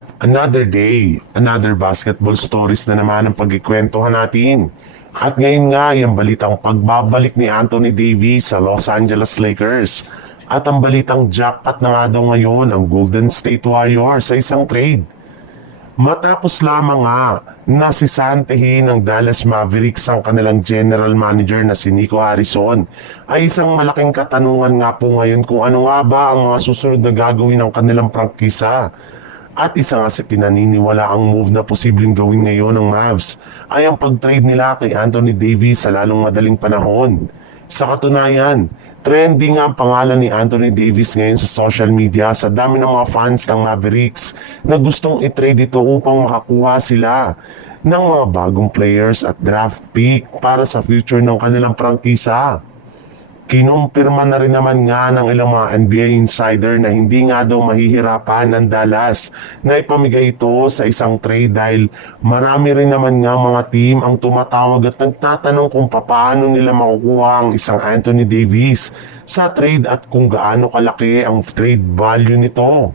Another day, another basketball stories na naman ang pagkikwentuhan natin. At ngayon nga, yung balitang pagbabalik ni Anthony Davis sa Los Angeles Lakers. At ang balitang jackpot na nga daw ngayon ang Golden State Warriors sa isang trade. Matapos lamang nga na sisantehin ng Dallas Mavericks ang kanilang general manager na si Nico Harrison, ay isang malaking katanungan nga po ngayon kung ano nga ba ang mga susunod na gagawin ng kanilang prangkisa. At isa nga sa pinaniniwala ang move na posibleng gawin ngayon ng Mavs ay ang pag-trade nila kay Anthony Davis sa lalong madaling panahon. Sa katunayan, trending ang pangalan ni Anthony Davis ngayon sa social media sa dami ng mga fans ng Mavericks na gustong i-trade ito upang makakuha sila ng mga bagong players at draft pick para sa future ng kanilang prangkisa. Kinumpirma na rin naman nga ng ilang mga NBA insider na hindi nga daw mahihirapan ng Dallas na ipamigay ito sa isang trade dahil marami rin naman nga mga team ang tumatawag at nagtatanong kung paano nila makukuha ang isang Anthony Davis sa trade at kung gaano kalaki ang trade value nito.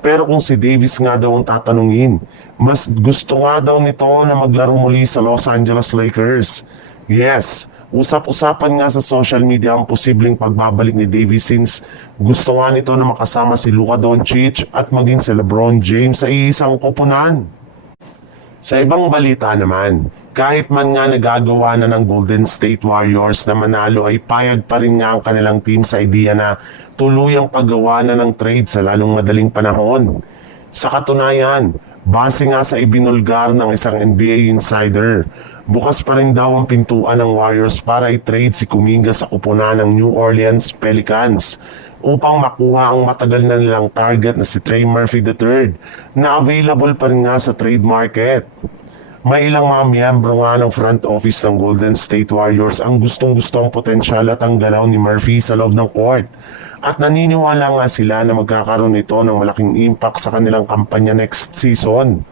Pero kung si Davis nga daw ang tatanungin, mas gusto nga daw nito na maglaro muli sa Los Angeles Lakers. Yes, usap-usapan nga sa social media ang posibleng pagbabalik ni Davis since gusto nga nito na makasama si Luka Doncic at maging si LeBron James sa iisang koponan. Sa ibang balita naman, kahit man nga nagagawa na ng Golden State Warriors na manalo ay payag pa rin nga ang kanilang team sa ideya na tuluyang paggawa na ng trade sa lalong madaling panahon. Sa katunayan, base nga sa ibinulgar ng isang NBA insider, bukas pa rin daw ang pintuan ng Warriors para i-trade si Kuminga sa kupunan ng New Orleans Pelicans upang makuha ang matagal na nilang target na si Trey Murphy III na available pa rin nga sa trade market. May ilang mga miyembro nga ng front office ng Golden State Warriors ang gustong-gusto ang potensyal at ang galaw ni Murphy sa loob ng court. At naniniwala nga sila na magkakaroon ito ng malaking impact sa kanilang kampanya next season.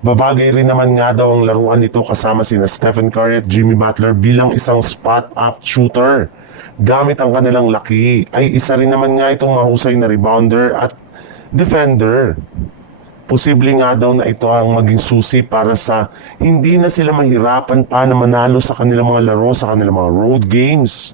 Babagay rin naman nga daw ang laruan nito kasama sina Stephen Curry at Jimmy Butler bilang isang spot-up shooter. Gamit ang kanilang laki, ay isa rin naman nga itong mahusay na rebounder at defender. Posible nga daw na ito ang maging susi para sa hindi na sila mahirapan pa na manalo sa kanilang mga laro sa kanilang mga road games.